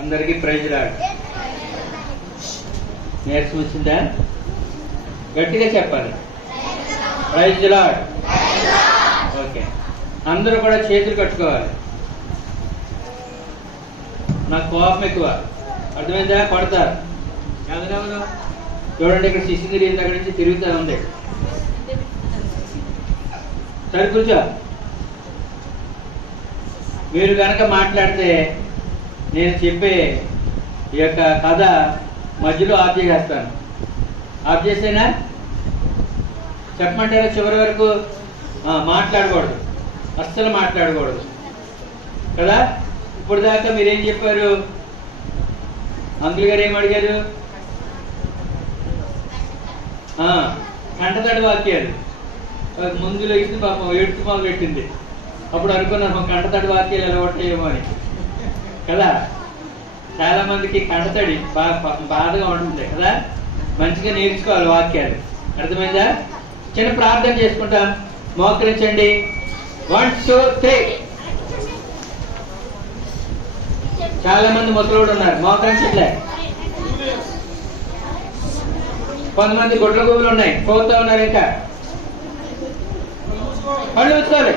అందరికీ ప్రైజ్ రాడు నేర్చుకు చూసిందా గట్టిగా చెప్పాలి. ప్రైజ్ రాడ్ ఓకే. అందరూ కూడా చేతులు కట్టుకోవాలి. నాకు కోపం ఎక్కువ. అర్థమైందా? కొడతారు ఎవరెవరు? చూడండి ఇక్కడ శిశుగిరి దగ్గర నుంచి తిరుగుతూ ఉంది. సరే కూర్చో. మీరు కనుక మాట్లాడితే నేను చెప్పే ఈ యొక్క కథ మధ్యలో ఆఫ్ చేసేస్తాను. ఆఫ్ చేసేనా చెప్పమంటారా చివరి వరకు? మాట్లాడకూడదు. అస్సలు మాట్లాడకూడదు. కదా? ఇప్పుడు దాకా మీరేం చెప్పారు? అంకుల్ గారు ఏం అడిగారు? ఆ, కంటతడి వాక్యాలు. ముందు లేచింది పాపం ఏడుపు మొదలు పెట్టింది అప్పుడు అనుకున్నాను కంటతడి వాక్యాలు ఎలా ఉంటాయేమో అని. కదా? చాలా మందికి కడతడి బాగా బాధగా ఉంటుంది కదా? మంచిగా నేర్చుకోవాలి వాక్యాలు. అర్థమైందా? చిన్న ప్రార్థన చేసుకుంటాం మోకరించండి. వన్ టూ త్రీ చాలా మంది ముసలోడు ఉన్నారు. మోకరించట్లే. కొంతమంది గుడ్ల గుబులు ఉన్నాయి. పోతా ఉన్నారు ఇంకా. పళ్ళు ఉంచుకోవాలి.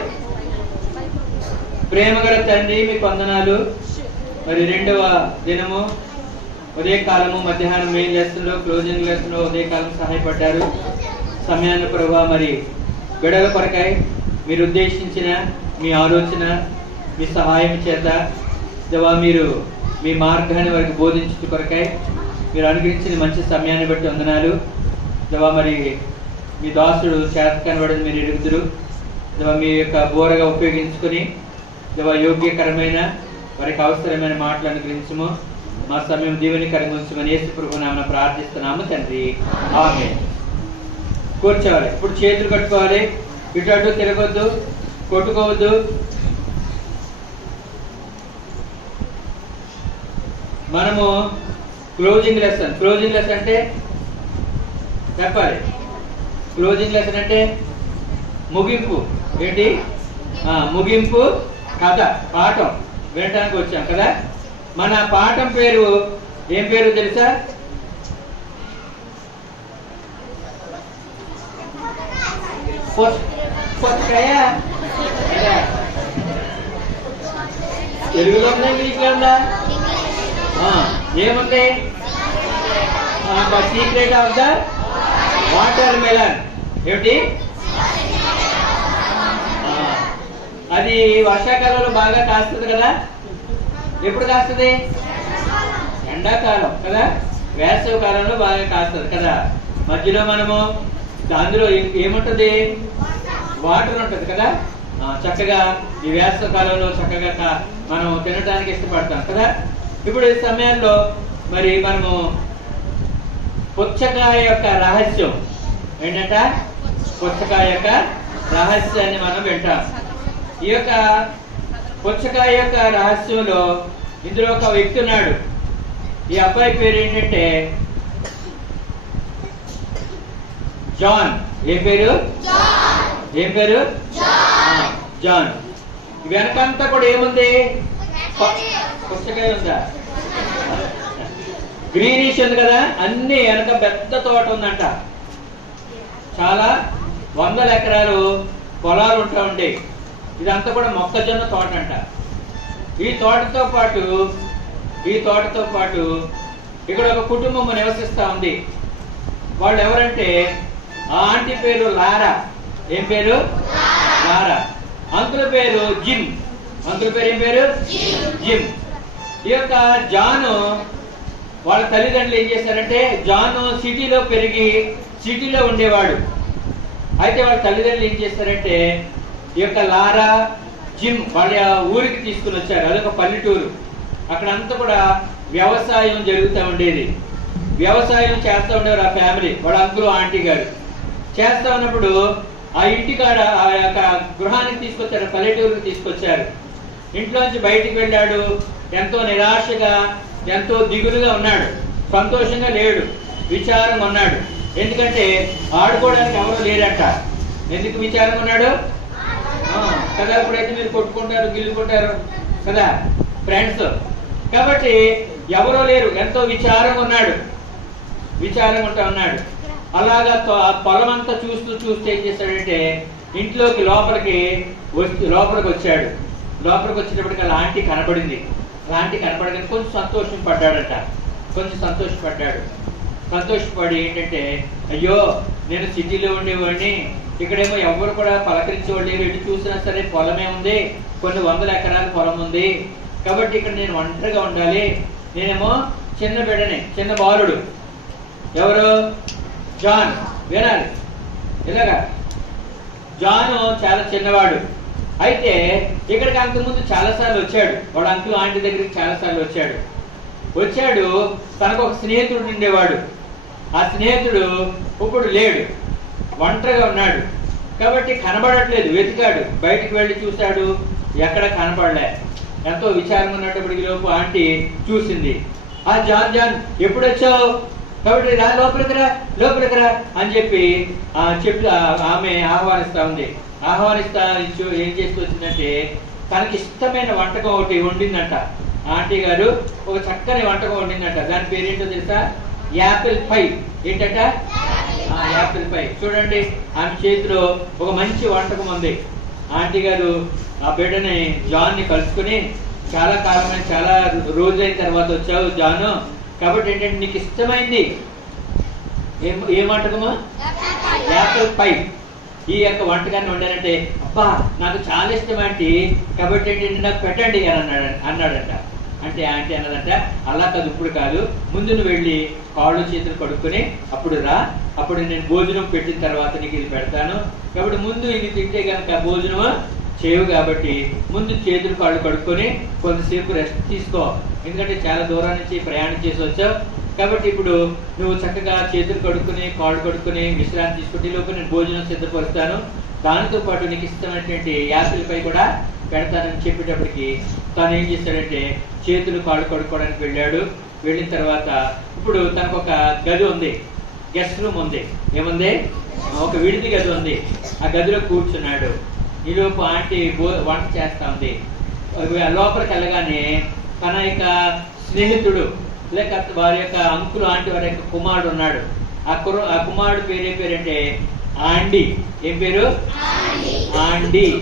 ప్రేమ గల తండ్రి మీ వందనాలు మరి రెండవ దినము ఉదయకాలము మధ్యాహ్నం ఏం చేస్తుండో క్లోజింగ్ లెసన్లో ఉదయకాలం సహాయపడ్డారు. సమయాన్ని ప్రభావ మరి బిడల కొరకై మీరు ఉద్దేశించిన మీ ఆలోచన మీ సహాయం చేత దేవా మీరు మీ మార్గాన్ని వారికి బోధించు కొరకై మీరు అనుగ్రహించిన మంచి సమయాన్ని బట్టి వందనాలు. దేవా మరి మీ దాసుడు చేత కనబడింది మీరు ఎరుగుదురు. దేవా మీ యొక్క బోరగా ఉపయోగించుకొని దేవా యోగ్యకరమైన వారికి అవసరమైన మాటలు అనుగ్రహించము. మా సమయం దీవెని ఉంచమని యేసు ప్రభునామన ప్రార్థిస్తున్నాము తండ్రి. ఆమె కూర్చోవాలి. ఇప్పుడు చేతులు కట్టుకోవాలి. ఇటు అటు తిరగొద్దు. కొట్టుకోవద్దు. మనము క్లోజింగ్ లెసన్. క్లోజింగ్ లెసన్ అంటే చెప్పాలి. క్లోజింగ్ లెసన్ అంటే ముగింపు. ఏంటి? ఆ, ముగింపు కథ పాఠం. వినటానికి వచ్చాం కదా? మన పాఠం పేరు ఏం పేరు తెలుసా? తెలుగులో ఉందా ఇంగ్లీష్లో ఉందా? ఆ, ఏముంది? Secret of the watermelon ఏమిటి? అది వర్షాకాలంలో బాగా కాస్తుంది కదా? ఎప్పుడు కాస్తుంది? ఎండాకాలం కదా? వేసవి కాలంలో బాగా కాస్తుంది కదా? మధ్యలో మనము అందులో ఏముంటుంది? వాటర్ ఉంటుంది కదా? చక్కగా ఈ వేసవి కాలంలో చక్కగా మనం తినడానికి ఇష్టపడతాం కదా? ఇప్పుడు ఈ సమయంలో మరి మనము పుచ్చకాయ యొక్క రహస్యం ఏంటంట? పుచ్చకాయ యొక్క రహస్యాన్ని మనం వింటాం. ఈ యొక్క పుచ్చకాయ యొక్క రహస్యంలో ఇందులో ఒక వ్యక్తి ఉన్నాడు. ఈ అబ్బాయి పేరు ఏంటంటే జాన్. ఏ పేరు? ఏం పేరు? జాన్. వెనకంతా కూడా ఏముంది? పుచ్చకాయ ఉందా? గ్రీనిష్ ఉంది కదా అన్ని వెనక పెద్ద తోట ఉందంట. చాలా వందల ఎకరాలు పొలాలు ఉంటా ఉంటాయి ఇదంతా కూడా మొక్కజొన్న తోట అంట ఈ తోటతో పాటు ఈ తోటతో పాటు ఇక్కడ ఒక కుటుంబం నివసిస్తూ ఉంది. వాళ్ళు ఎవరంటే ఆ ఆంటీ పేరు లారా. ఏం పేరు? లారా. అంకుల పేరు జిమ్. అంకుల పేరు ఏం పేరు? జిమ్. ఈ యొక్క జాను వాళ్ళ తల్లిదండ్రులు ఏం చేశారంటే జాను సిటీలో పెరిగి సిటీలో ఉండేవాడు. అయితే వాళ్ళ తల్లిదండ్రులు ఏం చేస్తారంటే ఈ యొక్క లారా జిమ్ వాళ్ళ ఊరికి తీసుకుని వచ్చారు. అదొక పల్లెటూరు. అక్కడ అంతా కూడా వ్యవసాయం జరుగుతూ ఉండేది. వ్యవసాయం చేస్తూ ఉండేవారు ఆ ఫ్యామిలీ. వాళ్ళ అంకులు ఆంటీ గారు. చేస్తా ఉన్నప్పుడు ఆ ఇంటికాడ ఆ యొక్క గృహానికి తీసుకొచ్చారు పల్లెటూరుకి తీసుకొచ్చారు. ఇంట్లోంచి బయటికి వెళ్ళాడు. ఎంతో నిరాశగా ఎంతో దిగులుగా ఉన్నాడు. సంతోషంగా లేడు. విచారంగా ఉన్నాడు. ఎందుకంటే ఆడుకోవడానికి ఎవరు లేరంట. ఎందుకు విచారంగా ఉన్నాడు? కదా ఇప్పుడైతే మీరు కొట్టుకుంటారు గిల్లుకుంటారు కదా? ఫ్రెండ్స్ కాబట్టి ఎవరో లేరు ఎంతో విచారం ఉన్నాడు. విచారం ఉంటా ఉన్నాడు. అలాగా ఆ పొలం అంతా చూస్తూ చూస్తూ ఏం చేశాడంటే ఇంట్లోకి లోపలికి వచ్చి లోపలికి వచ్చాడు. లోపలికి వచ్చేటప్పటికి అలా ఆంటీ కనపడింది. ఆంటీ కనపడగానే కొంచెం సంతోషం పడ్డాడట. కొంచెం సంతోషపడ్డాడు. సంతోషపడి ఏంటంటే అయ్యో నేను సిటీలో ఉండేవాడిని. ఇక్కడేమో ఎవరు కూడా పలకరించేవాళ్ళు లేరు. ఎటు చూసినా సరే పొలమే ఉంది. కొన్ని వందల ఎకరాల పొలం ఉంది. కాబట్టి ఇక్కడ నేను ఒంటరిగా ఉండాలి. నేనేమో చిన్న బిడ్డని చిన్న బాలుడు. ఎవరు? జాన్. వినాలి. ఇలాగా. జాను చాలా చిన్నవాడు. అయితే ఇక్కడికి అంతకుముందు చాలాసార్లు వచ్చాడు. వాడు అంకుల్ ఆంటీ దగ్గరికి చాలాసార్లు వచ్చాడు. వచ్చాడు తనకు ఒక స్నేహితుడు ఉండేవాడు ఆ స్నేహితుడు ఇప్పుడు లేడు. ఒంటరిగా ఉన్నాడు. కాబట్టి కనబడట్లేదు వెతికాడు. బయటికి వెళ్ళి చూశాడు ఎక్కడ కనపడలే. ఎంతో విచారం ఉన్నప్పటికి లోపు ఆంటీ చూసింది. ఆ జాన్ జాన్ ఎప్పుడు వచ్చావు కాబట్టి రా లోపలికి రా లోపలికి రా అని చెప్పి ఆ చెప్పి ఆమె ఆహ్వానిస్తా ఉంది. ఆహ్వానిస్తా ఏం చేస్తూ వచ్చిందంటే తనకి ఇష్టమైన వంటకం ఒకటి వండిందంట. ఆంటీ గారు ఒక చక్కని వంటకం వండిందంట. దాని పేరేంటో తెలుసా? Apple pie. ఏంటంట? ఆ, యాపిల్ చూడండి ఆమె చేతిలో ఒక మంచి వంటకం ఉంది. ఆంటీ గారు ఆ బిడ్డని జాన్ని కలుసుకుని చాలా కాలమైన చాలా రోజులైన తర్వాత వచ్చావు జాను. కాబట్టి ఏంటంటే నీకు ఇష్టమైంది? ఏం ఏ వంటకము? యాపిల్ పై ఈ యొక్క వంటకాన్ని వండారంటే అబ్బా నాకు చాలా ఇష్టం ఆంటీ. కాబట్టి ఏంటంటే నాకు పెట్టండి అని అన్నాడు అన్నాడంట. అంటే ఆంటీ అన్నదంట అలా కాదు ఇప్పుడు కాదు. ముందు నువ్వు వెళ్ళి కాళ్ళు చేతులు కడుక్కొని అప్పుడు రా. అప్పుడు నేను భోజనం పెట్టిన తర్వాత నీకు ఇది పెడతాను. కాబట్టి ముందు ఇది తింటే కనుక భోజనం చేయవు కాబట్టి ముందు చేతులు కాళ్ళు కడుక్కొని కొంతసేపు రెస్ట్ తీసుకో. ఎందుకంటే చాలా దూరం నుంచి ప్రయాణం చేసి వచ్చావు. కాబట్టి ఇప్పుడు నువ్వు చక్కగా చేతులు కడుక్కుని కాళ్ళు కడుక్కుని విశ్రాంతి తీసుకుంటే లోపు నేను భోజనం సిద్ధపరుస్తాను. దానితో పాటు నీకు ఇష్టమైనటువంటి యాపిల్పై కూడా పెడతానని చెప్పేటప్పటికి తాను ఏం చేశాడంటే చేతులు కాళ్ళు కడుక్కోవడానికి వెళ్ళాడు. వెళ్ళిన తర్వాత ఇప్పుడు తనకు ఒక గది ఉంది. గెస్ట్ రూమ్ ఉంది. ఏముంది? ఒక విడిది గది ఉంది. ఆ గదిలో కూర్చున్నాడు. ఈలోపు ఆంటీ వంట చేస్తా ఉంది లోపలికి వెళ్ళగానే తన యొక్క స్నేహితుడు లేక వారి యొక్క అంకులు ఆంటీ వారి యొక్క కుమారుడు ఉన్నాడు. ఆ కుర్ర ఆ కుమారుడు పేరు ఏం పేరంటే ఆండి. ఏం పేరు? ఆండి.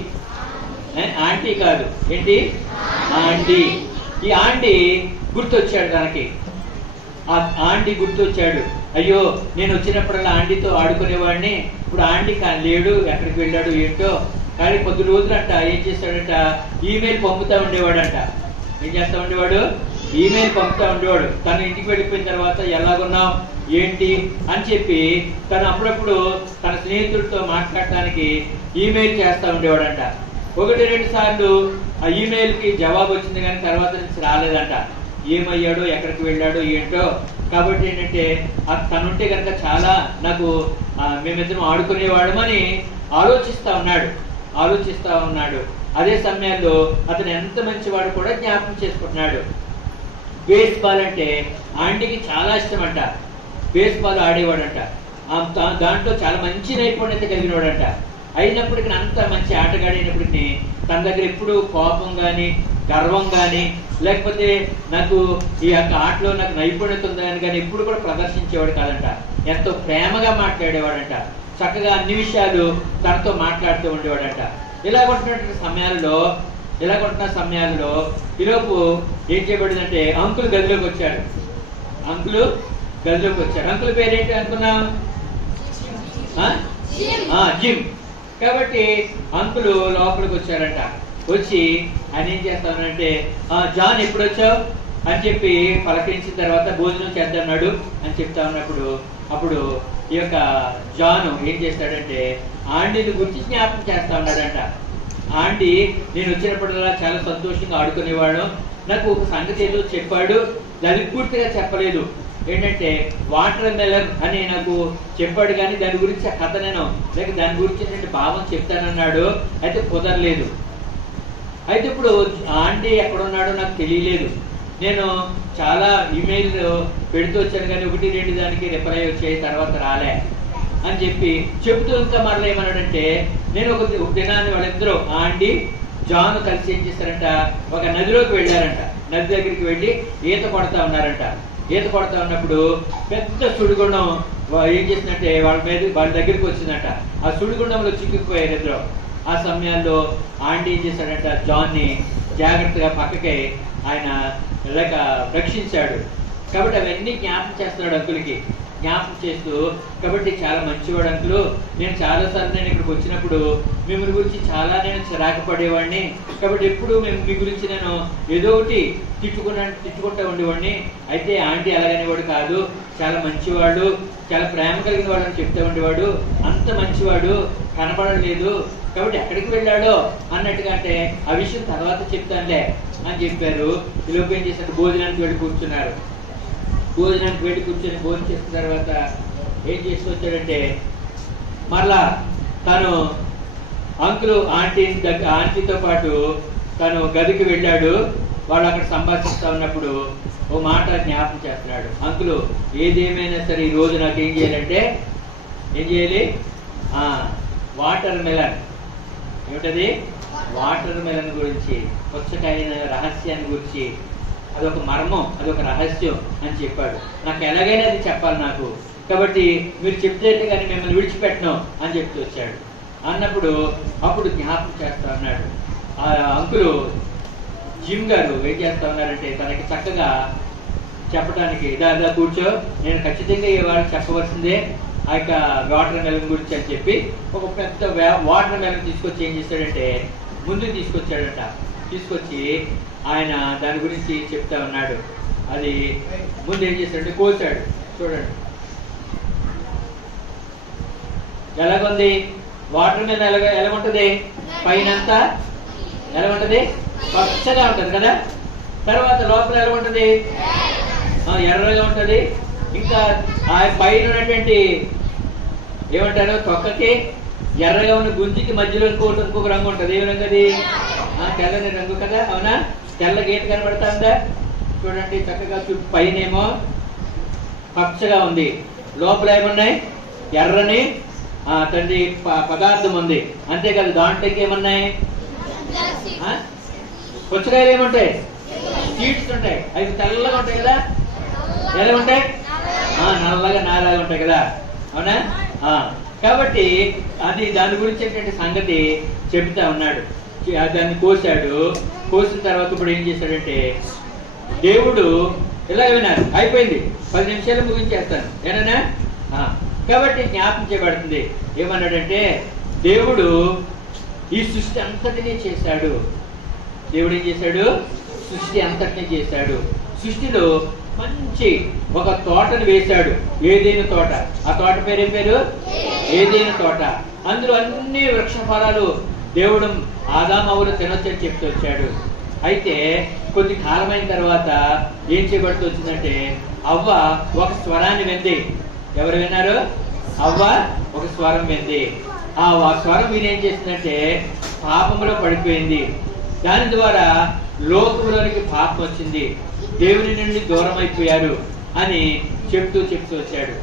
ఆంటీ కాదు. ఏంటి? ఆంటీ ఈ ఆంటీ గుర్తొచ్చాడు తనకి. ఆ ఆంటీ గుర్తొచ్చాడు. అయ్యో నేను వచ్చినప్పుడల్లా ఆంటీతో ఆడుకునేవాడిని. ఇప్పుడు ఆంటీ కానీ లేడు ఎక్కడికి వెళ్ళాడు ఏంటో. కానీ కొద్ది రోజులంట ఏం చేస్తాడంట? ఈమెయిల్ పంపుతా ఉండేవాడంట. ఏం చేస్తా ఉండేవాడు? ఈమెయిల్ పంపుతా ఉండేవాడు. తను ఇంటికి వెళ్ళిపోయిన తర్వాత ఎలాగున్నావు? ఏంటి? అని చెప్పి తను అప్పుడప్పుడు తన స్నేహితుడితో మాట్లాడటానికి ఈమెయిల్ చేస్తా ఉండేవాడంట. ఒకటి రెండు సార్లు ఆ ఈమెయిల్కి జవాబు వచ్చింది కానీ తర్వాత నుంచి రాలేదంట. ఏమయ్యాడో ఎక్కడికి వెళ్ళాడో ఏంటో. కాబట్టి ఏంటంటే ఆ తనుంటే కనుక చాలా నాకు మేమిద్దరం ఆడుకునేవాడమని ఆలోచిస్తా ఉన్నాడు. ఆలోచిస్తా ఉన్నాడు. అదే సమయంలో అతను ఎంత మంచివాడు కూడా జ్ఞాపకం చేసుకుంటున్నాడు. బేస్ బాల్ అంటే ఆంటీకి చాలా ఇష్టం అంట బేస్ బాల్ ఆడేవాడంట దాంట్లో చాలా మంచి నైపుణ్యత కలిగినవాడంట అయినప్పటికీ అంత మంచి ఆటగాడైనప్పటికీ తన దగ్గర ఎప్పుడు కోపం కానీ గర్వం కానీ లేకపోతే నాకు ఈ యొక్క ఆటలో నాకు నైపుణ్యత ఉందని కానీ ఎప్పుడు కూడా ప్రదర్శించేవాడు కాదంట. ఎంతో ప్రేమగా మాట్లాడేవాడంట. చక్కగా అన్ని విషయాలు తనతో మాట్లాడుతూ ఉండేవాడంట. ఇలా ఉంటున్నటువంటి సమయాల్లో ఇలా ఉంటున్న సమయాల్లో ఈలోపు ఏం చేయబడిందంటే అంకుల్ గదిలోకి వచ్చాడు. అంకుల్ గదిలోకి వచ్చాడు. అంకుల్ పేరేంటి అనుకున్నాం జిమ్. కాబట్టి అంకులు లోపలికి వచ్చారంట. వచ్చి ఆయన ఏం చేస్తానంటే "ఆ, జాన్ ఎప్పుడు వచ్చావు అని చెప్పి పలకరించిన తర్వాత భోజనం చేద్దన్నాడు అని చెప్తా ఉన్నప్పుడు అప్పుడు ఈ యొక్క జాను ఏం చేస్తాడంటే ఆంటీని గురించి జ్ఞాపకం చేస్తా ఉన్నాడంట. ఆంటీ నేను వచ్చినప్పుడల్లా చాలా సంతోషంగా ఆడుకునేవాడు నాకు ఒక సంగతి ఏదో చెప్పాడు. దాన్ని పూర్తిగా చెప్పలేదు. ఏంటంటే వాటర్ మెలర్ అని నాకు చెప్పాడు కానీ దాని గురించి కథ నేను లేక దాని గురించి నేను భావం చెప్తానన్నాడు అయితే కుదరలేదు. అయితే ఇప్పుడు ఆంటీ ఎక్కడున్నాడో నాకు తెలియలేదు. నేను చాలా ఇమెయిల్ పెడుతూ వచ్చాను కానీ ఒకటి రెండు దానికి రిప్లై వచ్చాయి తర్వాత రాలే అని చెప్పి చెబుతూ ఇంకా మరలా ఏమన్నాడంటే నేను ఒక ఒక దినాన్ని వాళ్ళిద్దరూ ఆంటీ జాన్ కలిసి ఏం చేశారంట ఒక నదిలోకి వెళ్ళారంట. నది దగ్గరికి వెళ్ళి ఈత కొడతా ఉన్నారంట. ఈత కొడతా ఉన్నప్పుడు పెద్ద సుడిగుండం ఏం చేసినట్టే వాళ్ళ మీద వాళ్ళ దగ్గరికి వచ్చిందంట. ఆ సుడిగుండంలో చిక్కుకుపోయారు ఇద్దరు. ఆ సమయాల్లో ఆంటీ ఏం చేశాడంట జాన్ని జాగ్రత్తగా పక్కకి ఆయన లేక రక్షించాడు. కాబట్టి అవన్నీ జ్ఞాపకం చేస్తున్నాడు అంకులకి. జ్ఞాపకం చేస్తూ కాబట్టి చాలా మంచివాడు అంకులు నేను చాలాసార్లు నేను ఇక్కడికి వచ్చినప్పుడు మిమ్మల్ని గురించి చాలా నేను చిరాకు పడేవాడిని. కాబట్టి ఎప్పుడు మేము మీ గురించి నేను ఏదో ఒకటి తిట్టుకున్నా తిట్టుకుంటా ఉండేవాడిని. అయితే ఆంటీ అలాగనేవాడు కాదు. చాలా మంచివాడు చాలా ప్రేమ కలిగిన వాడు అని చెప్తా ఉండేవాడు. అంత మంచివాడు కనపడలేదు. కాబట్టి ఎక్కడికి వెళ్ళాడో అన్నట్టుగా అంటే ఆ విషయం తర్వాత చెప్తానులే అని చెప్పారు. ఈలోపు ఏం చేశారు? భోజనానికి వెళ్ళి కూర్చున్నారు. భోజనానికి వెళ్ళి కూర్చొని భోజనం చేసిన తర్వాత ఏం చేస్తూ వచ్చాడంటే మరలా తను అంకులు ఆంటీ దగ్గర ఆంటీతో పాటు తను గదికి వెళ్ళాడు. వాళ్ళు అక్కడ సంభాషిస్తా ఉన్నప్పుడు ఓ మాట జ్ఞాపకం చేస్తున్నాడు. అంకులు ఏదేమైనా సరే ఈ రోజు నాకు ఏం చేయాలంటే ఏం చేయాలి? ఆ వాటర్ మెలన్. ఏమిటది? వాటర్ మెలన్ గురించి పుచ్చకాయ రహస్యాన్ని గురించి అదొక మర్మం అదొక రహస్యం అని చెప్పాడు. నాకు ఎలాగైనా అది చెప్పాలి నాకు. కాబట్టి మీరు చెప్తే కానీ మిమ్మల్ని విడిచిపెట్టను అని చెప్తూ వచ్చాడు. అన్నప్పుడు అప్పుడు జ్ఞాపకం చేస్తా ఉన్నాడు. ఆ అంకులు జిమ్ గారు ఏం చేస్తా ఉన్నారంటే తనకి చక్కగా చెప్పడానికి ఇదా కూర్చో నేను ఖచ్చితంగా ఈ వారికి చెప్పవలసిందే. ఆ యొక్క వాటర్ మెలన్ గురించి అని చెప్పి ఒక పెద్ద వాటర్ మెలన్ తీసుకొచ్చి ఏం చేశాడంటే ముందుకు తీసుకొచ్చాడంట. తీసుకొచ్చి ఆయన దాని గురించి చెప్తా ఉన్నాడు. అది ముందు ఏం చేశాడంటే కోసాడు. చూడండి. ఎలాగుంది? వాటర్ మీద ఎలాగ ఎలా ఉంటుంది పైన అంతా ఎలా ఉంటుంది పచ్చగా ఉంటుంది కదా? తర్వాత లోపల ఎలా ఉంటుంది ఆ, ఎర్రగా ఉంటుంది. ఇంకా ఆ పైన ఉన్నటువంటి ఏమంటారు? తొక్కకి ఎర్రగా ఉన్న గుంజికి మధ్యలో ఇంకోటి ఇంకొక రంగు ఉంటుంది. ఏ రంగు అది? తెల్లని రంగు కదా? అవునా? తెల్ల గీత కనబడుతుందా? చూడండి చక్కగా చుట్టూ పచ్చగా ఉంది. లోపల ఏమున్నాయి? ఎర్రని తండ్రి ప- పదార్థం ఉంది. అంతేకాదు దాంట్లోకి ఏమున్నాయి? పుచ్చకాయలు ఏముంటాయి? సీడ్స్ ఉంటాయి. అవి తెల్లగా ఉంటాయి కదా? ఎలా ఉంటాయి? ఆ, నల్లగా నాలాగా ఉంటాయి కదా? అవునా? కాబట్టి అది దాని గురించి సంగతి చెబుతా ఉన్నాడు. దాన్ని కోసాడు. కోసిన తర్వాత ఇప్పుడు ఏం చేశాడంటే దేవుడు ఇలా విన్నారు? అయిపోయింది. పది నిమిషాలు ముగించేస్తాను. ఏనా కాబట్టి జ్ఞాపకం చేయబడుతుంది. ఏమన్నాడంటే దేవుడు ఈ సృష్టి అంతటినీ చేశాడు. దేవుడు ఏం చేశాడు? సృష్టి అంతటినీ చేశాడు. సృష్టిలో మంచి ఒక తోటను వేశాడు. ఏదైనా తోట. ఆ తోట పేరేం పేరు? ఏదైనా తోట. అందులో అన్ని వృక్ష ఫలాలు దేవుడు ఆదామవులు తినొచ్చని చెప్తూ వచ్చాడు. అయితే కొద్ది కాలమైన తర్వాత ఏం చేయబడుతూ వచ్చిందంటే అవ్వ ఒక స్వరాన్ని వింది. ఎవరు విన్నారు? అవ్వ ఒక స్వరం వింది. ఆ ఆ స్వరం విని ఏం చేసిందంటే పాపంలో పడిపోయింది. దాని ద్వారా లోకంలోనికి పాపం వచ్చింది. దేవుని నుండి దూరం అయిపోయారు అని చెప్తూ చెప్తూ వచ్చాడు.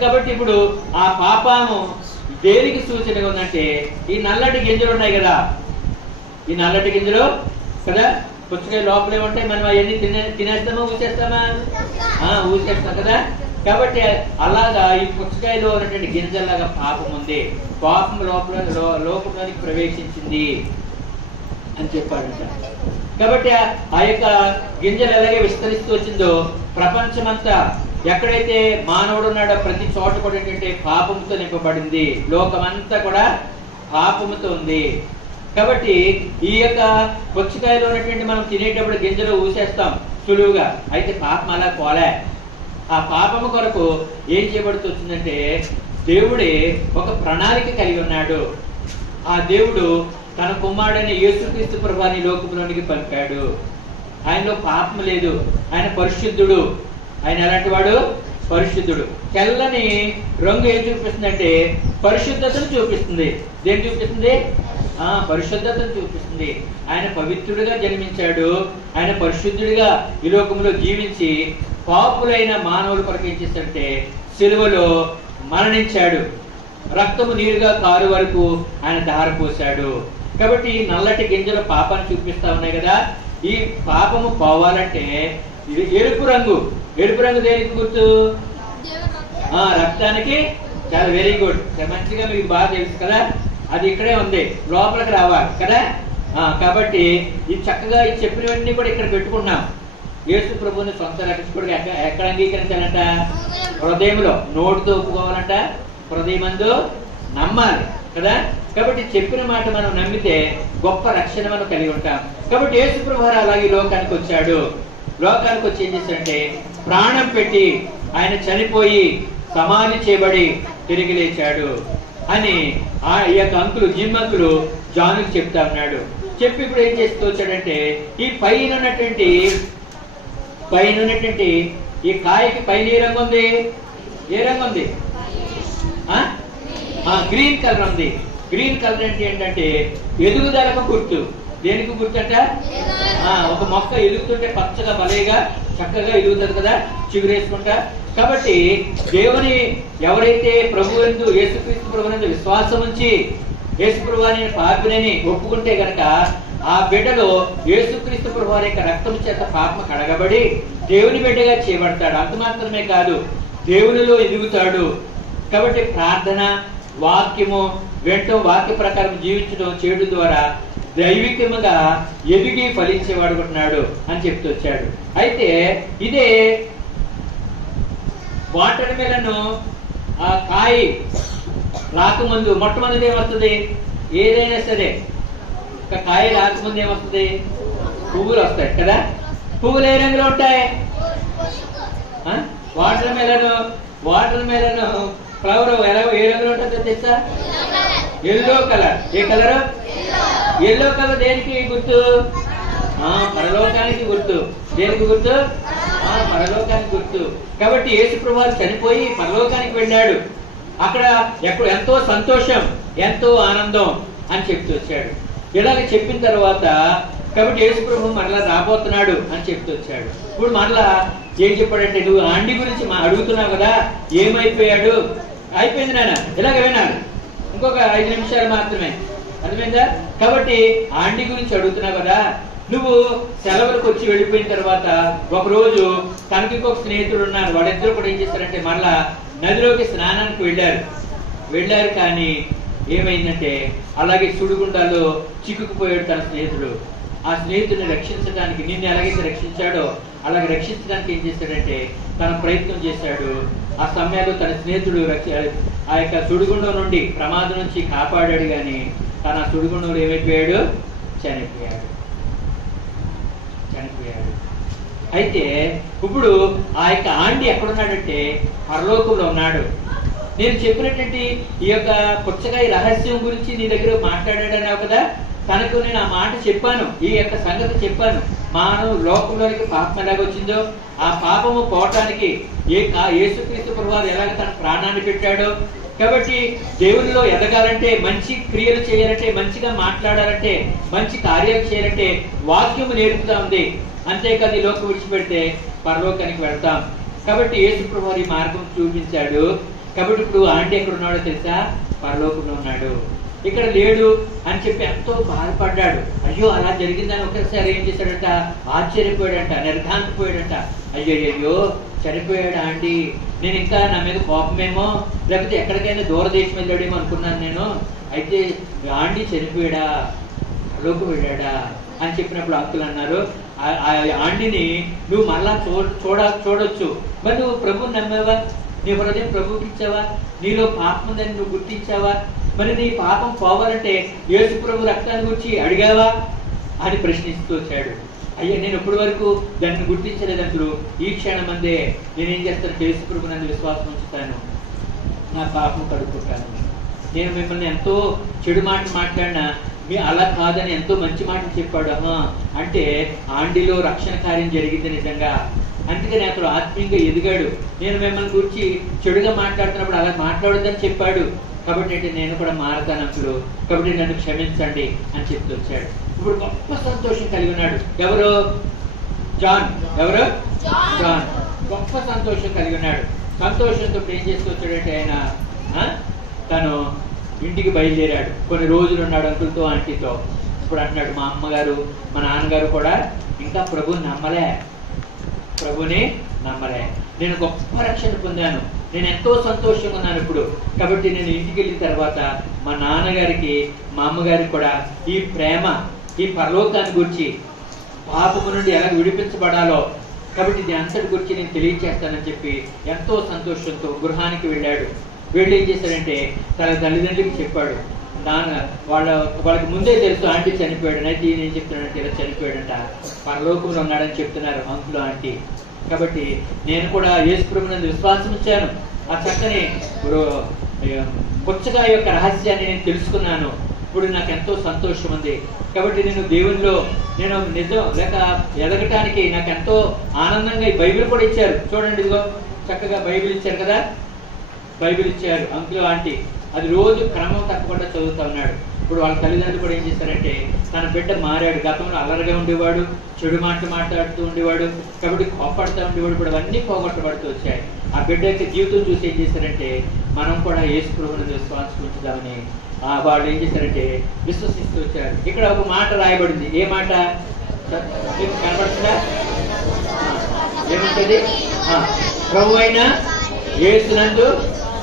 కాబట్టి ఇప్పుడు ఆ పాపము దేనికి సూచనగా ఉందంటే ఈ నల్లటి గింజలు ఉన్నాయి కదా. ఈ నల్లటి గింజలు కదా? పుచ్చకాయ లోపలే ఉంటాయి మనం అవన్నీ తినే తినేస్తామా ఊసేస్తామా? ఆ, ఊసేస్తాం కదా. కాబట్టి అలాగా ఈ పుచ్చకాయలో ఉన్నటువంటి గింజల్లాగా పాపం ఉంది. పాపం లోపల లోపంలోనికి ప్రవేశించింది అని చెప్పాడంట కాబట్టి ఆ యొక్క గింజలు ఎలాగే విస్తరిస్తూ వచ్చిందో ప్రపంచమంతా ఎక్కడైతే మానవుడు ఉన్నాడో ప్రతి చోట కూడా ఏంటంటే పాపముతో నింపబడింది. లోకమంతా కూడా పాపముతో ఉంది. కాబట్టి ఈ యొక్క పుచ్చకాయలో ఉన్నటువంటి మనం తినేటప్పుడు గింజలు ఊసేస్తాం సులువుగా. అయితే పాపం అలా పోలే. ఆ పాపము కొరకు ఏం చేయబడుతూ వచ్చిందంటే దేవుడే ఒక ప్రణాళిక కలిగి ఉన్నాడు. ఆ దేవుడు తన కుమారుడైన యేసుక్రీస్తు ప్రభాని లోకంలోనికి పంపాడు ఆయనలో పాపం లేదు. ఆయన పరిశుద్ధుడు. ఆయన ఎలాంటి వాడు? పరిశుద్ధుడు. తెల్లని రంగు ఏం చూపిస్తుందంటే పరిశుద్ధతను చూపిస్తుంది. దేని చూపిస్తుంది? ఆ పరిశుద్ధతను చూపిస్తుంది. ఆయన పవిత్రుడిగా జన్మించాడు. ఆయన పరిశుద్ధుడిగా ఈ లోకంలో జీవించి పాపులైన మానవులు కొరకు ఏం చేశాడంటే సిలువలో మరణించాడు. రక్తము నీరుగా కారు వరకు ఆయన దారపోశాడు కాబట్టి ఈ నల్లటి గింజలు పాపాన్ని చూపిస్తా ఉన్నాయి కదా. ఈ పాపము పోవాలంటే ఇది ఎరుపు రంగు. ఎరుపు రంగు దేనికి గుర్తు? ఆ రక్తానికి? చాలా వెరీ గుడ్ మంచిగా మీకు బాగా తెలుసు కదా? అది ఇక్కడే ఉంది. లోపలికి రావాలి కదా? ఆ కాబట్టి ఇది చక్కగా ఈ చెప్పినవన్నీ కూడా ఇక్కడ పెట్టుకున్నాం యేసు ప్రభుని సొంత రక్షకుడు ఎక్కడ అంగీకరించాలంట? హృదయంలో. నోటితో ఒప్పుకోవాలంట. హృదయమందు నమ్మాలి కదా? కాబట్టి చెప్పిన మాట మనం నమ్మితే గొప్ప రక్షణ మనం కలిగి ఉంటాం. కాబట్టి యేసు ప్రభు అలాగే లోకానికి వచ్చాడు. లోకానికి వచ్చి ఏం చేశాడంటే ప్రాణం పెట్టి ఆయన చనిపోయి సమాధి చేయబడి తిరిగి లేచాడు అని ఆ ఈ యొక్క అంకులు జిమ్మంకులు జానుకి చెప్తా ఉన్నాడు. చెప్పి ఇప్పుడు ఏం చేస్తూ వచ్చాడంటే ఈ పైన ఉన్నటువంటి పైన ఉన్నటువంటి ఈ కాయకి పైన ఏ రంగు ఉంది? ఏ రంగు ఉంది? ఆ? ఆ, గ్రీన్ కలర్ ఉంది. గ్రీన్ కలర్ అంటే ఏంటంటే ఎదుగుదలకు గుర్తు. దేనికి గుర్తట? ఒక మొక్క ఎదుగుతుంటే పచ్చగా భలేగా చక్కగా ఎలుగుతుంది కదా చిగురేసుకుంటా. కాబట్టి దేవుని ఎవరైతే ప్రభు ఎందు యేసుక్రీస్తు ప్రభు ఎందు విశ్వాసం ఉంచి యేసు పాపినని ఒప్పుకుంటే గనక ఆ బిడ్డలో యేసుక్రీస్తు ప్రభు యొక్క రక్తం చేత పాపం కడగబడి దేవుని బిడ్డగా చేయబడతాడు. అంత మాత్రమే కాదు దేవునిలో ఎదుగుతాడు. కాబట్టి ప్రార్థన వాక్యము వెంట వాక్య ప్రకారం జీవించడం చేయడం ద్వారా దైవికముగా ఎదిగి ఫలించేవాడుకుంటున్నాడు అని చెప్తూ వచ్చాడు. అయితే ఇదే వాటర్ మెలను ఆ కాయ రాకముందు మొట్టమొదటి ఏమొస్తుంది? ఏదైనా సరే. ఒక కాయ రాకముందు ఏమొస్తుంది? పువ్వులు వస్తాయి కదా? పువ్వులు ఏ రంగులో ఉంటాయి? Watermelon watermelon flower ఎలా ఏ రంగులో ఉంటుందో తెలుసా? ఎల్లో కలర్ ఏ కలర్ ఎల్లో కలర్ దేనికి గుర్తు? ఆ పరలోకానికి గుర్తు. దేనికి గుర్తు? ఆ పరలోకానికి గుర్తు. కాబట్టి యేసు చనిపోయి పరలోకానికి వెళ్ళాడు. అక్కడ ఎక్కడ ఎంతో సంతోషం ఎంతో ఆనందం అని చెప్తూ వచ్చాడు. ఇలాగ చెప్పిన తర్వాత కాబట్టి యేసు ప్రభు మరలా రాబోతున్నాడు అని చెప్తూ వచ్చాడు. ఇప్పుడు మరలా ఏం చెప్పాడంటే నువ్వు ఆండి గురించి అడుగుతున్నావు కదా ఏమైపోయాడు? అయిపోయింది నాన్న. ఇలాగ వినాలి ఇంకొక ఐదు నిమిషాలు మాత్రమే. అర్థమైందా? కాబట్టి ఆంటీ గురించి అడుగుతున్నావు కదా నువ్వు సెలవులకు వచ్చి వెళ్ళిపోయిన తర్వాత ఒక రోజు తనకి ఇంకొక స్నేహితుడు ఉన్నారు వాళ్ళిద్దరు కూడా ఏం చేశారంటే మళ్ళా నదిలోకి స్నానానికి వెళ్ళారు. వెళ్ళారు కానీ ఏమైందంటే అలాగే సుడిగుండాలో చిక్కుకుపోయాడు తన స్నేహితుడు. ఆ స్నేహితుడిని రక్షించడానికి నిన్ను ఎలాగైతే రక్షించాడో అలాగే రక్షించడానికి ఏం చేశాడంటే తన ప్రయత్నం చేశాడు. ఆ సమయంలో తన స్నేహితుడు రక్ష- ఆ యొక్క సుడిగుండం నుండి ప్రమాదం నుంచి కాపాడాడు కానీ తన సుడిగుండంలో ఏమైపోయాడు? చనిపోయాడు. చనిపోయాడు. అయితే ఇప్పుడు ఆ యొక్క ఆండి ఎక్కడున్నాడంటే పరలోకంలో ఉన్నాడు. నేను చెప్పినటువంటి ఈ యొక్క పుచ్చకాయ రహస్యం గురించి నీ దగ్గర మాట్లాడాడన్నావు కదా? తనకు నేను ఆ మాట చెప్పాను ఈ యొక్క సంగతి చెప్పాను. మానవ లోకంలోనికి పాపం ఎలాగ వచ్చిందో ఆ పాపము పోవటానికి ఏ ఆ యేసుక్రీస్తు ప్రభువారు ఎలాగ తన ప్రాణాన్ని పెట్టాడో. కాబట్టి దేవునిలో ఎదగాలంటే మంచి క్రియలు చేయాలంటే మంచిగా మాట్లాడాలంటే మంచి కార్యాలు చేయాలంటే వాక్యము నేర్పుతా ఉంది. అంతేకాదు ఈ లోకం విడిచిపెడితే పరలోకానికి వెళ్తాం. కాబట్టి యేసు ప్రభువారు మార్గం చూపించాడు. కాబట్టి ఇప్పుడు ఆంటీ ఎక్కడ ఉన్నాడో తెలుసా? పరలోకంలో ఉన్నాడు. ఇక్కడ లేడు అని చెప్పి ఎంతో బాధపడ్డాడు. అయ్యో అలా జరిగిందని ఒకసారి ఏం చేశాడంట? ఆశ్చర్యపోయాడంట నిర్ఘాంతపోయాడంట. అయ్యో అయ్యో చనిపోయాడా ఆంటీ నేను ఇంకా నా మీద కోపమేమో? లేకపోతే ఎక్కడికైనా దూరదేశం వెళ్ళాడేమో అనుకున్నాను నేను. అయితే ఆండీ చనిపోయాడా? లోకి వెళ్ళాడా? అని చెప్పినప్పుడు అంకులు అన్నారు. "ఆ- ఆ ఆండిని నువ్వు మళ్ళా చూ చూడ చూడొచ్చు. మరి నువ్వు ప్రభుని నమ్మావా? నీ హృదయం ప్రభుకి ఇచ్చావా? నీలో పాపం ఉందని నువ్వు గుర్తించావా? మరి నీ పాపం పోవాలంటే యేసు ప్రభు రక్తాన్ని గురించి అడిగావా? అని ప్రశ్నిస్తూ వచ్చాడు. అయ్యా నేను ఇప్పటి వరకు దాన్ని గుర్తించలేదు ఈ క్షణం అందే నేనేం చేస్తాను? యేసు ప్రభు నన్ను విశ్వాసం ఉంచుతాను. నా పాపం కడుక్కుంటాను నేను మిమ్మల్ని ఎంతో చెడు మాట మాట్లాడినా మీ అలా కాదని ఎంతో మంచి మాటలు చెప్పాడు. అమ్మా అంటే ఆండిలో రక్షణ కార్యం జరిగింది నిజంగా. అందుకని అతడు ఆత్మీయంగా ఎదిగాడు. నేను మిమ్మల్ని గురించి చెడుగా మాట్లాడుతున్నప్పుడు అలా మాట్లాడొద్దని చెప్పాడు. కాబట్టి అంటే నేను కూడా మారతాను అప్పుడు. కాబట్టి నన్ను క్షమించండి అని చెప్తూ వచ్చాడు. ఇప్పుడు గొప్ప సంతోషం కలిగి ఉన్నాడు. ఎవరు? జాన్. ఎవరు? జాన్. గొప్ప సంతోషం కలిగి ఉన్నాడు. సంతోషంతో ఏం చేస్తూ వచ్చాడంటే ఆయన తను ఇంటికి బయలుదేరాడు. కొన్ని రోజులు ఉన్నాడు అంకుల్తో ఆంటీతో. ఇప్పుడు అంటున్నాడు మా అమ్మగారు మా నాన్నగారు కూడా ఇంకా ప్రభుని నమ్మలే. ప్రభుని నమ్మలే. నేను గొప్ప రక్షణ పొందాను. నేను ఎంతో సంతోషంగా ఉన్నాను ఇప్పుడు. కాబట్టి నేను ఇంటికి వెళ్ళిన తర్వాత మా నాన్నగారికి మా అమ్మగారికి కూడా ఈ ప్రేమ ఈ పరలోకాన్ని గురించి పాపము నుండి ఎలా విడిపించబడాలో కాబట్టి ఇది అంతటి గురించి నేను తెలియచేస్తానని చెప్పి ఎంతో సంతోషంతో గృహానికి వెళ్ళాడు. వెళ్ళి ఏం చేశాడంటే తన తల్లిదండ్రులకి చెప్పాడు. నాన్న వాళ్ళ వాళ్ళకి ముందే తెలుసు ఆంటీ చనిపోయాడు అయితే ఈయన ఏం చెప్తున్నాడంటే ఇలా చనిపోయాడంట. పరలోకంలో ఉన్నాడని చెప్తున్నారు అంకులు ఆంటీ. కాబట్టి నేను కూడా యేసుప్రభునందు విశ్వాసం ఇచ్చాను ఆ చక్కని గృ- పుచ్చకాయ యొక్క రహస్యాన్ని నేను తెలుసుకున్నాను. ఇప్పుడు నాకు ఎంతో సంతోషం ఉంది కాబట్టి నేను దేవునిలో నేను నిజం లేక ఎదగటానికి నాకు ఎంతో ఆనందంగా ఈ బైబిల్ కూడా ఇచ్చారు. చూడండి ఇదిగో చక్కగా బైబిల్ ఇచ్చారు కదా? బైబిల్ ఇచ్చారు. అంకులు ఆంటీ అది రోజు క్రమం తప్పకుండా చదువుతా ఉన్నాడు. ఇప్పుడు వాళ్ళ తల్లిదండ్రులు కూడా ఏం చేశారంటే తన బిడ్డ మారాడు గతంలో అల్లరిగా ఉండేవాడు చెడు మాటలు మాట్లాడుతూ ఉండేవాడు కాబట్టి కోపడుతూ ఉండేవాడు ఇప్పుడు అవన్నీ పోగొట్టబడుతూ వచ్చాయి. ఆ బిడ్డ యొక్క జీవితం చూసి ఏం చేశారంటే మనం కూడా యేసు ప్రభువుని విశ్వాసం ఆ వాళ్ళు ఏం చేశారంటే విశ్వసిస్తూ వచ్చారు. ఇక్కడ ఒక మాట రాయబడింది. ఏ మాట? మీకు కనబడుతుందా? ఆ, ప్రభు అయిన ఏసునందు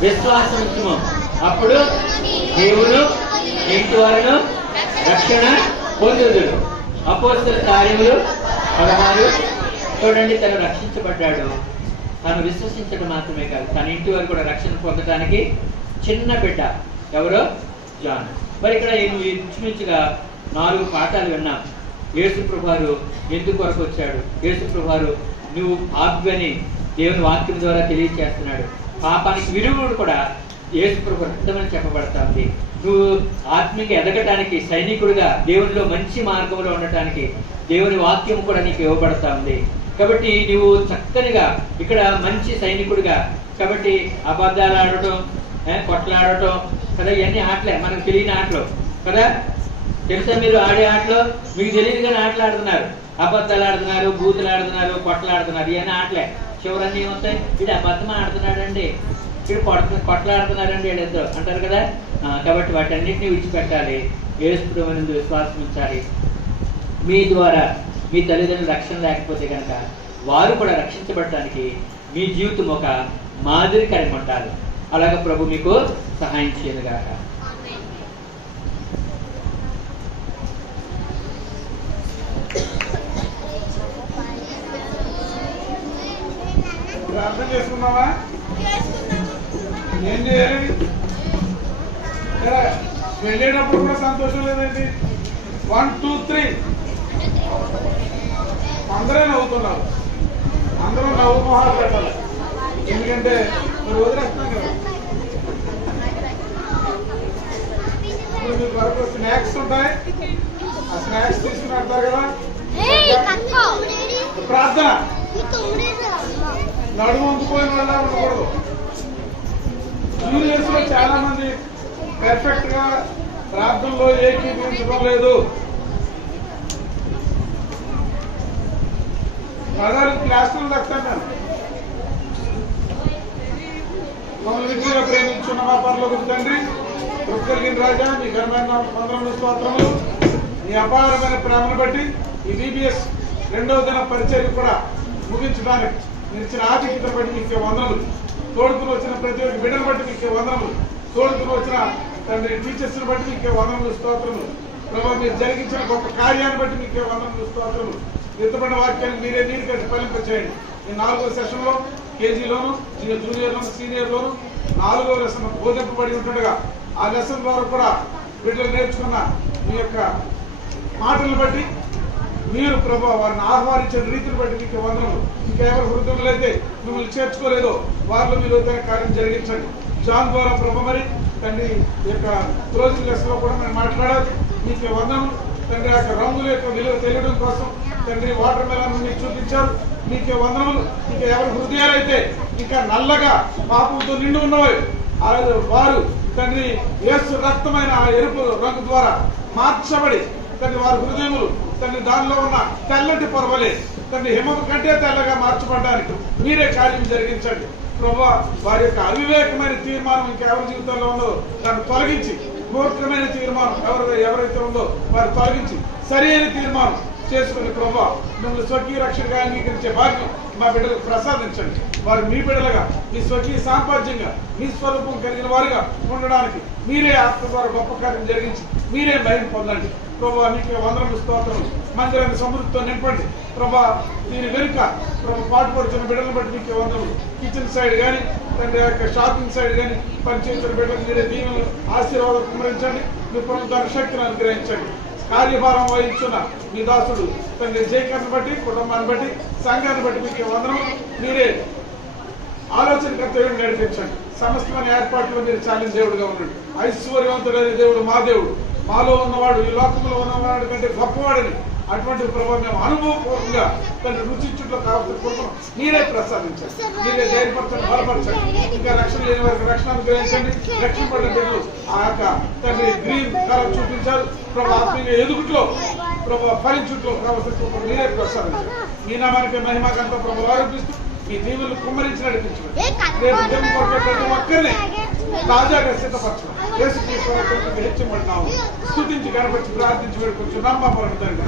విశ్వాసం అప్పుడు దేవుడు ఇంటి వారిలో రక్షణ పొందుదురు. అపోస్తుల కార్యములు పదహారు. చూడండి తను రక్షించబడ్డాడు. తను విశ్వసించడం మాత్రమే కాదు. తన ఇంటి వారు కూడా రక్షణ పొందడానికి చిన్న బిడ్డ. ఎవరు? జాన్. మరి ఇక్కడ నువ్వు ఇంచుమించుగా నాలుగు పాఠాలు విన్నాం. యేసు ప్రభువారు ఎందుకు కొరకు వచ్చాడు? యేసు ప్రభువారు నువ్వు ఆజ్ఞని దేవుని వాక్యం ద్వారా తెలియజేస్తున్నాడు పాపానికి విరుగుడు కూడా యేసు ప్రభు రక్తమని చెప్పబడతాంది. నువ్వు ఆత్మీక ఎదగటానికి సైనికుడిగా దేవునిలో మంచి మార్గంలో ఉండటానికి దేవుని వాక్యం కూడా నీకు ఇవ్వబడతా ఉంది. కాబట్టి నువ్వు చక్కనిగా ఇక్కడ మంచి సైనికుడిగా కాబట్టి అబద్ధాలు ఆడటం కొట్లాడటం కదా ఇవన్నీ ఆటలే మనకు తెలియని ఆటలు కదా? తెలుసా మీరు ఆడే ఆటలు? మీకు తెలియదు కానీ ఆటలు ఆడుతున్నారు. అబద్ధాలు ఆడుతున్నారు బూతులు ఆడుతున్నారు కొట్లాడుతున్నారు ఇవన్నీ ఆటలే. చివరన్నీ ఏమవుతాయి ఇది అబద్ధమా ఆడుతున్నాడండి. వీడు కొట్ల కొట్లాడుతున్నారండి వీళ్ళిద్దరు. అంటారు కదా కాబట్టి వాటన్నిటిని విడిచిపెట్టాలి. ఏసుప్రభునందు విశ్వాసం ఉంచాలి. మీ ద్వారా మీ తల్లిదండ్రులు రక్షణ లేకపోతే కనుక వారు కూడా రక్షించబడటానికి మీ జీవితం ఒక మాదిరి కలిగి ఉండాలి. అలాగే ప్రభు మీకు సహాయం చేయనుగాక. ప్రార్థన చేసుకున్నావా ఏం చేయాలి వెళ్ళేటప్పుడు కూడా సంతోషం లేదండి. వన్ టూ త్రీ అందరే నవ్వుతున్నారు. అందరూ నవ్వు మొహాలు పెట్టాలి. ఎందుకంటే మీరు వదిలేస్తున్నాం కదా. ఇప్పుడు మీకు వరకు స్నాక్స్ ఉంటాయి. ఆ స్నాక్స్ తీసుకుని వెళ్తారు కదా. ప్రార్థన. నడుము వంపుకోని వల్ల ఉండకూడదు. జూనియర్స్లో చాలా మంది పెర్ఫెక్ట్గా ప్రార్థనలో ఏకీభవించడం లేదు పదహారు క్లాసులు తక్కుతాను మమ్మల్ని విధిగా ప్రేమించున్న మా పరలోకి తండ్రి కృతజ్ఞ రాజా మీ ఘనమైన వందరములు స్తోత్రములు మీ అపారమైన ప్రేమను బట్టి ఈ బీబీఎస్ రెండవ దిన పరిచయం కూడా ముగించడానికి మీరు ఇచ్చిన ఆధిక్యత బట్టి మీకు వందనలు తోడుకుని వచ్చిన ప్రతి ఒక్క బిడ్డను బట్టి మీకు వందనలు తోడుకుని వచ్చిన తండ్రి టీచర్స్ బట్టి మీకు వందనలు స్తోత్రము ప్రభావ మీరు జరిగించిన గొప్ప కార్యాన్ని బట్టి మీకు వందనలు స్తోత్రము నిద్రపడిన వాక్యాన్ని మీరే నీరు కట్టి ఫలింపచేయండి. ఈ నాలుగో సెషన్లో కేజీలోను జూనియర్లోను సీనియర్లోను నాలుగో లెసన్ బోధింపబడి ఉంటుండగా ఆ లెసన్ ద్వారా కూడా బిడ్డలు నేర్చుకున్న మీ యొక్క మాటలను బట్టి మీరు ప్రభు వారిని ఆహ్వానించిన రీతిని బట్టి మీకు వందనము ఇంకా ఎవరు హృదయంలో అయితే మిమ్మల్ని చేర్చుకోలేదో వారిలో మీరు కార్యం జరిగించండి. జాన్ ద్వారా ప్రభ మరి తండ్రి ఈ యొక్క క్లోజింగ్ లెస్లో కూడా మేము మాట్లాడాలి. మీకు వందనం తండ్రి ఆ యొక్క రంగుల యొక్క విలువ తెలియడం కోసం తండ్రి వాటర్ మెలన్ మీకు చూపించారు. మీకే వందనములు ఇంకా ఎవరి హృదయాలు అయితే ఇంకా నల్లగా పాపంతో నిండి ఉన్నవి వారు తండ్రి ఏసు రక్తమైన ఆ ఎరుపు రంగు ద్వారా మార్చబడి తండ్రి వారి హృదయములు తల్లి దానిలో ఉన్న తెల్లటి పొరవలే. తల్లి హిమం కంటే తెల్లగా మార్చబడ్డానికి మీరే కార్యం జరిగించండి. ప్రభా వారి యొక్క అవివేకమైన తీర్మానం ఇంకెవరి జీవితంలో ఉందో దాన్ని తొలగించి మూర్ఖమైన తీర్మానం ఎవరు ఎవరైతే ఉందో వారు తొలగించి సరైన తీర్మానం చేసుకుని ప్రభా మిమ్మల్ని స్వకీయ రక్షణగా అంగీకరించే భాగ్యం మా బిడ్డలకు ప్రసాదించండి. వారు మీ బిడ్డలుగా మీ స్వకీయ సాంపాద్యంగా మీ స్వరూపం కలిగిన వారుగా ఉండడానికి మీరే ఆత్మ ద్వారా గొప్ప కార్యం జరిగించి మీరే భయం పొందండి. ప్రభా మీకు వందరము స్తోత్రం మందిరాన్ని సమృద్ధితో నింపండి. ప్రభా దీని వెనుక ప్రభు పాటుపడుతున్న బిడ్డలను బట్టి మీకు వందరము కిచెన్ సైడ్ కానీ తండ్రి యొక్క షాపింగ్ సైడ్ కానీ పనిచేస్తున్న బిడ్డలకు మీరే దీవెనలు ఆశీర్వాదం కుమరించండి మీ ప్రభుత్వ శక్తిని అనుగ్రహించండి. కార్యభారం వహించున్న మీ దాసుడు తండ్రి జైకర్ని బట్టి కుటుంబాన్ని బట్టి సంఘాన్ని బట్టి మీకు వందనం. మీరే ఆలోచన కర్తవ్యం నడిపించండి. సమస్తమైన ఏర్పాట్లు మీరు ఛాలెంజ్ దేవుడుగా ఉండండి. ఐశ్వర్యవంతుడైన దేవుడు మా దేవుడు. మాలో ఉన్నవాడు ఈ లోకంలో ఉన్నవాడు కంటే గొప్పవాడని అటువంటి ప్రభావం మేము అనుభవపూర్వకంగా తన రుచి చుట్టూ కావాల్సిన కోసం మీరే ప్రసాదించండి. మీరే ధైర్యపరచండి బలపరచండి. ఇంకా రక్షణ లేని వారికి రక్షణ అనుగ్రహించండి. రక్షణ పడిన బిడ్డలు ఆ యొక్క తండ్రి గ్రీన్ కలర్ చూపించారు. ప్రభా ఆత్మీయ ఎదుగుట్లో ప్రభా ఫలించుట్లో కావాల్సిన కృపను మీరే ప్రసాదించండి. మీ నామానికి మహిమాకంతా ప్రభు ఆరోపిస్తూ మీ దీవులు కుమ్మరించి నడిపించండి రేపు దేవుని కొరకు ప్రతి ఒక్కరిని తాజాగా సిద్ధపరచడం యేసు క్రీస్తు హెచ్చబడినాము స్థుతించి కనపరిచి ప్రార్థించి వేడుకొచ్చు నమ్మ పలుకుతండి